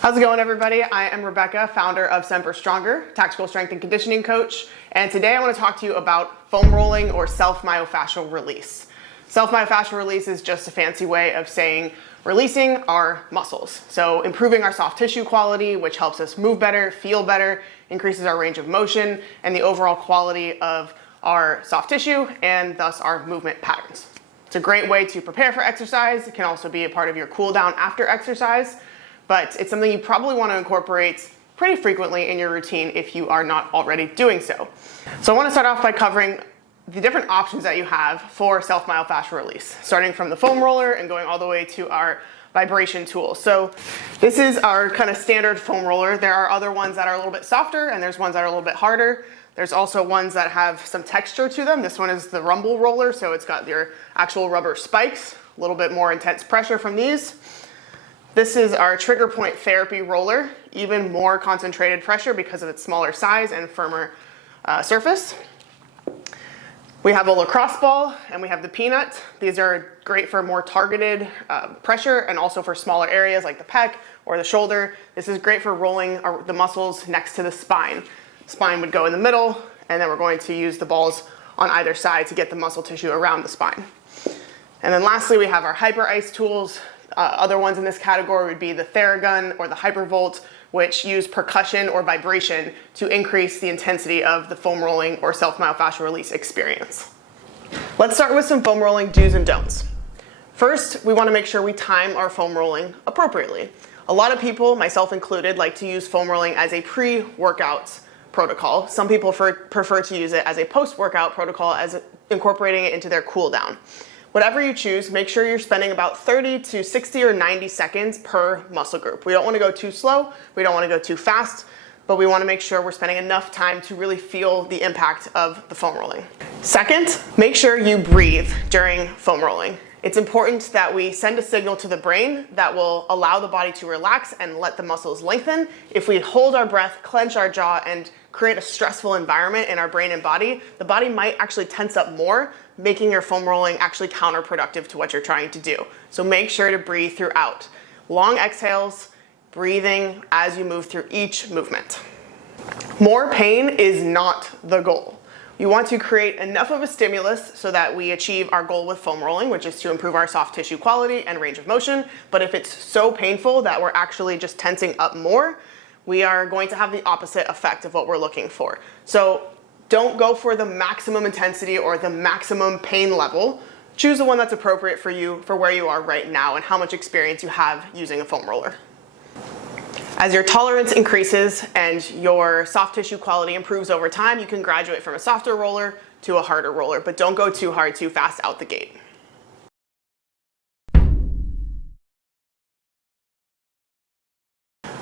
How's it going, everybody? I am Rebecca, founder of Semper Stronger, tactical strength and conditioning coach. And today I want to talk to you about foam rolling or self-myofascial release. Self-myofascial release is just a fancy way of saying releasing our muscles. So improving our soft tissue quality, which helps us move better, feel better, increases our range of motion, and the overall quality of our soft tissue and thus our movement patterns. It's a great way to prepare for exercise. It can also be a part of your cool down after exercise. But it's something you probably want to incorporate pretty frequently in your routine if you are not already doing so. So I want to start off by covering the different options that you have for self-myofascial release, starting from the foam roller and going all the way to our vibration tool. So this is our kind of standard foam roller. There are other ones that are a little bit softer and there's ones that are a little bit harder. There's also ones that have some texture to them. This one is the rumble roller, so it's got your actual rubber spikes, a little bit more intense pressure from these. This is our trigger point therapy roller, even more concentrated pressure because of its smaller size and firmer surface. We have a lacrosse ball and we have the peanut. These are great for more targeted pressure and also for smaller areas like the pec or the shoulder. This is great for rolling the muscles next to the spine. Spine would go in the middle, and then we're going to use the balls on either side to get the muscle tissue around the spine. And then lastly, we have our hyper ice tools. Other ones in this category would be the Theragun or the Hypervolt, which use percussion or vibration to increase the intensity of the foam rolling or self-myofascial release experience. Let's start with some foam rolling do's and don'ts. First, we want to make sure we time our foam rolling appropriately. A lot of people, myself included, like to use foam rolling as a pre-workout protocol. Some people prefer to use it as a post-workout protocol, as incorporating it into their cool down. Whatever you choose, make sure you're spending about 30 to 60 or 90 seconds per muscle group. We don't want to go too slow, we don't want to go too fast, but we want to make sure we're spending enough time to really feel the impact of the foam rolling. Second, make sure you breathe during foam rolling. It's important that we send a signal to the brain that will allow the body to relax and let the muscles lengthen. If we hold our breath, clench our jaw, and create a stressful environment in our brain and body, the body might actually tense up more, making your foam rolling actually counterproductive to what you're trying to do. So make sure to breathe throughout. Long exhales, breathing as you move through each movement. More pain is not the goal. You want to create enough of a stimulus so that we achieve our goal with foam rolling, which is to improve our soft tissue quality and range of motion. But if it's so painful that we're actually just tensing up more, we are going to have the opposite effect of what we're looking for. So don't go for the maximum intensity or the maximum pain level. Choose the one that's appropriate for you, for where you are right now and how much experience you have using a foam roller. As your tolerance increases and your soft tissue quality improves over time, you can graduate from a softer roller to a harder roller, but don't go too hard, too fast out the gate.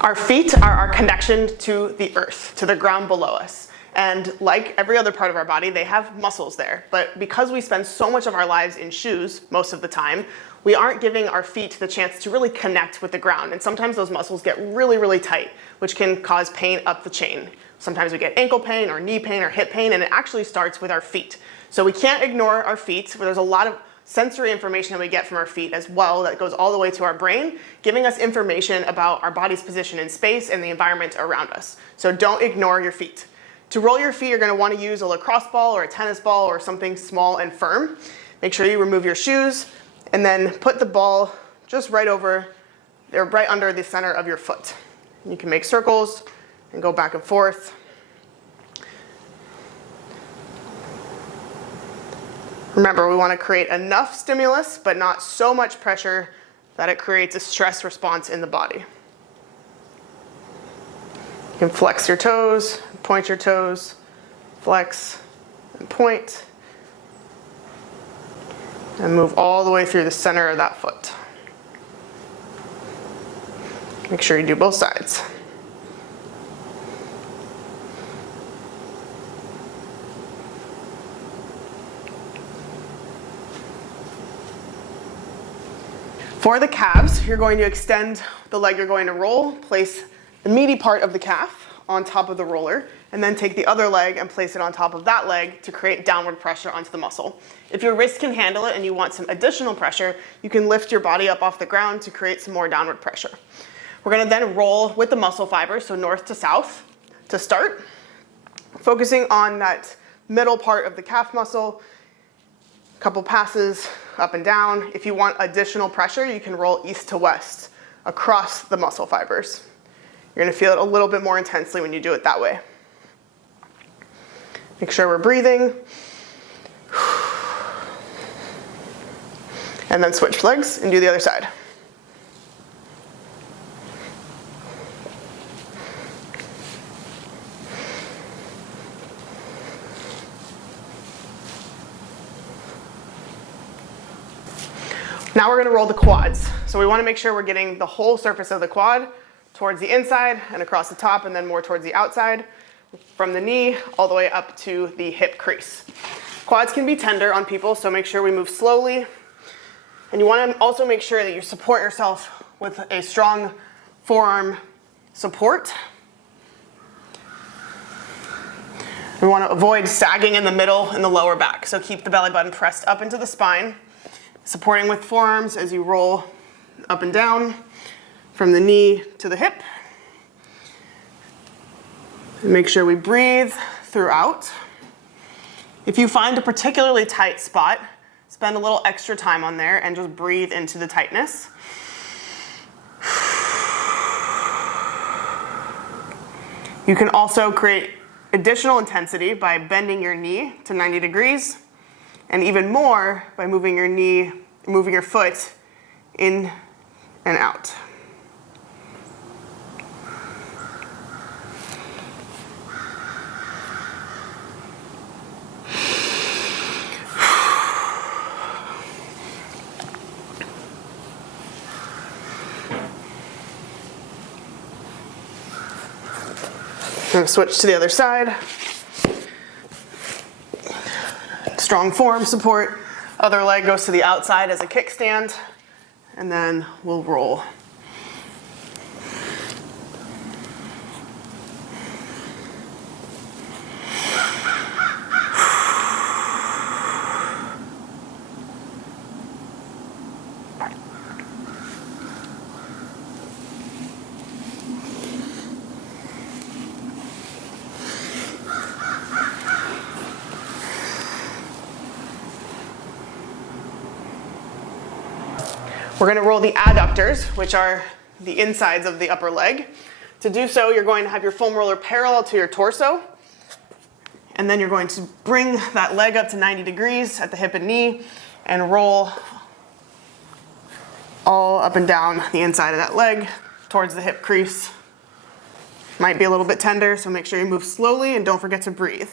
Our feet are our connection to the earth, to the ground below us. And like every other part of our body, they have muscles there. But because we spend so much of our lives in shoes most of the time, we aren't giving our feet the chance to really connect with the ground. And sometimes those muscles get really, really tight, which can cause pain up the chain. Sometimes we get ankle pain or knee pain or hip pain, and it actually starts with our feet. So we can't ignore our feet. There's a lot of sensory information that we get from our feet as well that goes all the way to our brain, giving us information about our body's position in space and the environment around us. So don't ignore your feet. To roll your feet, you're going to want to use a lacrosse ball or a tennis ball or something small and firm. Make sure you remove your shoes and then put the ball just right over, or right under the center of your foot. You can make circles and go back and forth. Remember, we want to create enough stimulus, but not so much pressure that it creates a stress response in the body. You can flex your toes, point your toes, flex and point, and move all the way through the center of that foot. Make sure you do both sides. For the calves, you're going to extend the leg you're going to roll, place the meaty part of the calf on top of the roller, and then take the other leg and place it on top of that leg to create downward pressure onto the muscle. If your wrist can handle it and you want some additional pressure, you can lift your body up off the ground to create some more downward pressure. We're gonna then roll with the muscle fibers, so north to south to start, focusing on that middle part of the calf muscle, a couple passes up and down. If you want additional pressure, you can roll east to west across the muscle fibers. You're gonna feel it a little bit more intensely when you do it that way. Make sure we're breathing. And then switch legs and do the other side. Now we're going to roll the quads. So we want to make sure we're getting the whole surface of the quad towards the inside and across the top, and then more towards the outside, from the knee all the way up to the hip crease. Quads can be tender on people, so make sure we move slowly. And you want to also make sure that you support yourself with a strong forearm support. We want to avoid sagging in the middle and the lower back. So keep the belly button pressed up into the spine, supporting with forearms as you roll up and down from the knee to the hip. And make sure we breathe throughout. If you find a particularly tight spot, spend a little extra time on there and just breathe into the tightness. You can also create additional intensity by bending your knee to 90 degrees, and even more by moving your foot in and out. I'm going to switch to the other side. Strong forearm support. Other leg goes to the outside as a kickstand, and then we'll roll. We're going to roll the adductors, which are the insides of the upper leg. To do so, you're going to have your foam roller parallel to your torso, and then you're going to bring that leg up to 90 degrees at the hip and knee and roll all up and down the inside of that leg towards the hip crease. Might be a little bit tender, so make sure you move slowly and don't forget to breathe.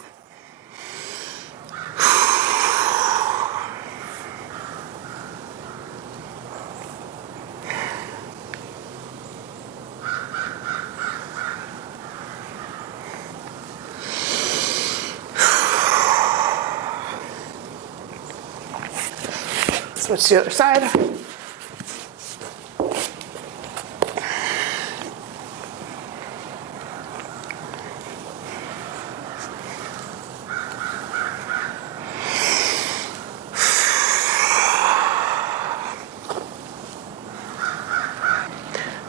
Switch to the other side.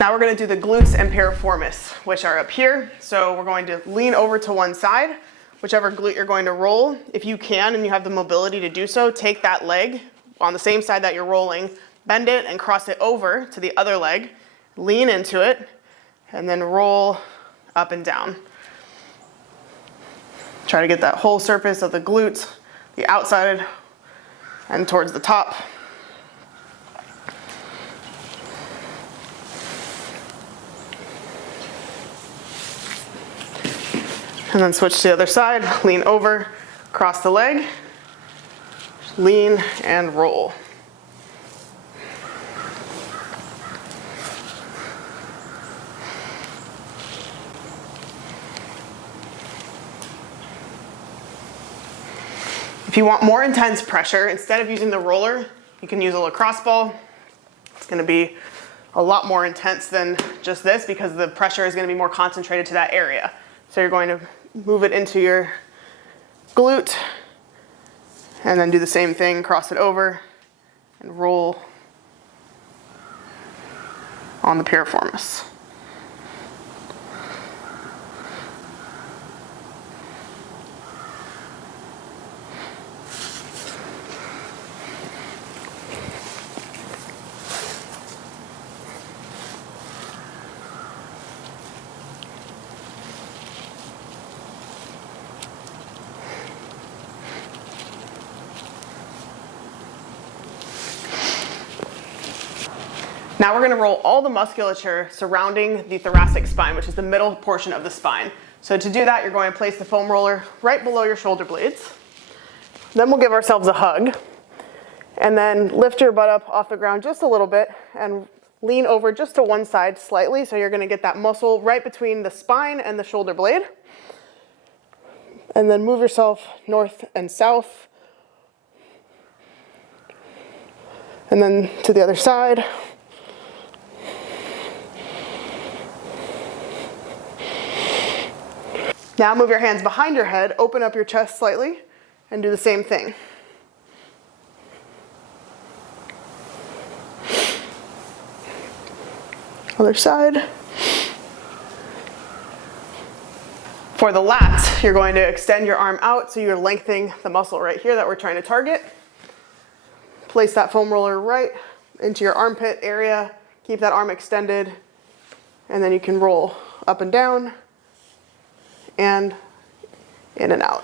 Now we're going to do the glutes and piriformis, which are up here. So we're going to lean over to one side, whichever glute you're going to roll. If you can and you have the mobility to do so, take that leg on the same side that you're rolling, bend it and cross it over to the other leg, lean into it, and then roll up and down. Try to get that whole surface of the glute, the outside, and towards the top. And then switch to the other side, lean over, cross the leg, lean and roll. If you want more intense pressure, instead of using the roller, you can use a lacrosse ball. It's going to be a lot more intense than just this because the pressure is going to be more concentrated to that area. So you're going to move it into your glute, and then do the same thing, cross it over, and roll on the piriformis. Now we're gonna roll all the musculature surrounding the thoracic spine, which is the middle portion of the spine. So to do that, you're going to place the foam roller right below your shoulder blades. Then we'll give ourselves a hug, and then lift your butt up off the ground just a little bit and lean over just to one side slightly, so you're gonna get that muscle right between the spine and the shoulder blade. And then move yourself north and south. And then to the other side. Now move your hands behind your head, open up your chest slightly, and do the same thing. Other side. For the lats, you're going to extend your arm out so you're lengthening the muscle right here that we're trying to target. Place that foam roller right into your armpit area, keep that arm extended, and then you can roll up and down and in and out.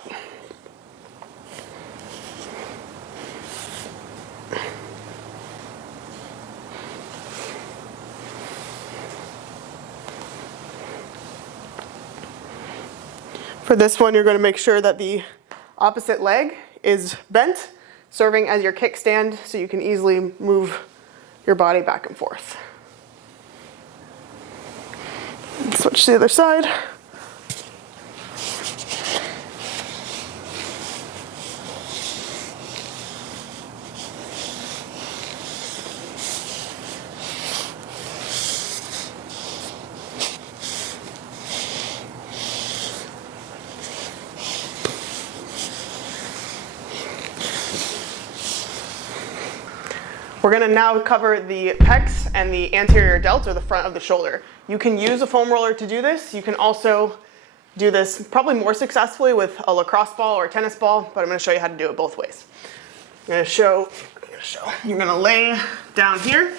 For this one, you're going to make sure that the opposite leg is bent, serving as your kickstand so you can easily move your body back and forth. Switch to the other side. We're gonna now cover the pecs and the anterior delts, or the front of the shoulder. You can use a foam roller to do this. You can also do this probably more successfully with a lacrosse ball or a tennis ball, but I'm gonna show you how to do it both ways. You're gonna lay down here,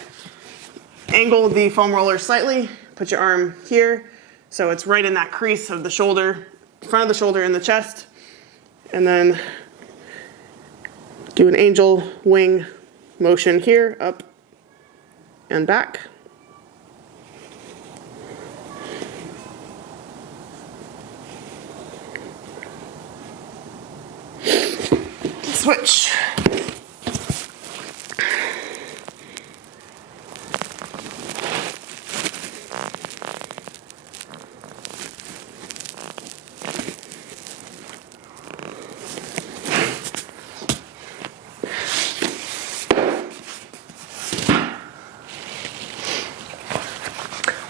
angle the foam roller slightly, put your arm here, so it's right in that crease of the shoulder, front of the shoulder and the chest, and then do an angel wing motion here, up and back. Switch.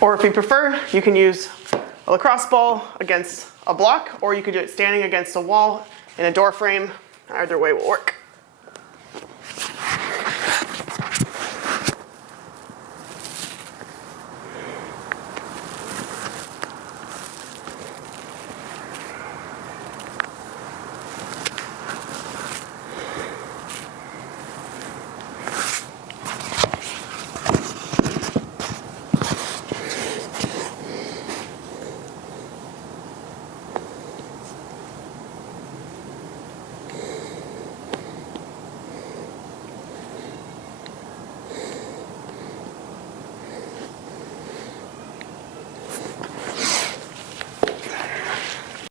Or if you prefer, you can use a lacrosse ball against a block, or you could do it standing against a wall in a door frame. Either way will work.